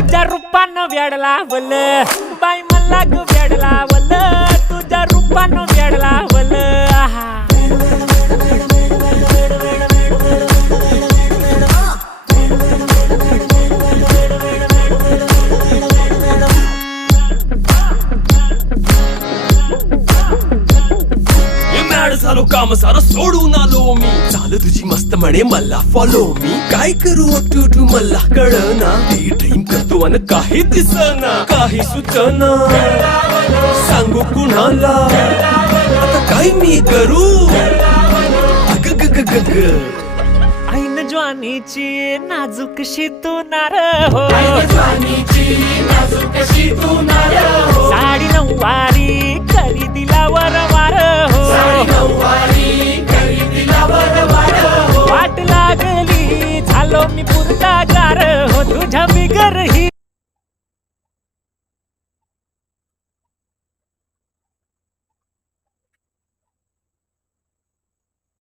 तुझ्या रूपानं वेड लावल बाई मला ग वेड लावल तुझ्या रूपानं वेड लावल आहा झालो काम सारं सोडून आलो मी चाल तुझी मस्त म्हणे मला फॉलो मी काय करू टू मला कळना ती ड्रीम करतो अन काही दिसना काही सुचना सांगू कुणाला आता काय मी करू अग ग ग ग ग ऐन ज्वानीची नाजूकशी तू नार हो साडी नऊवारी करी दिला वरवार हो वाट लागली झालो मी पुरता गार हो तुझ्या बिगर ही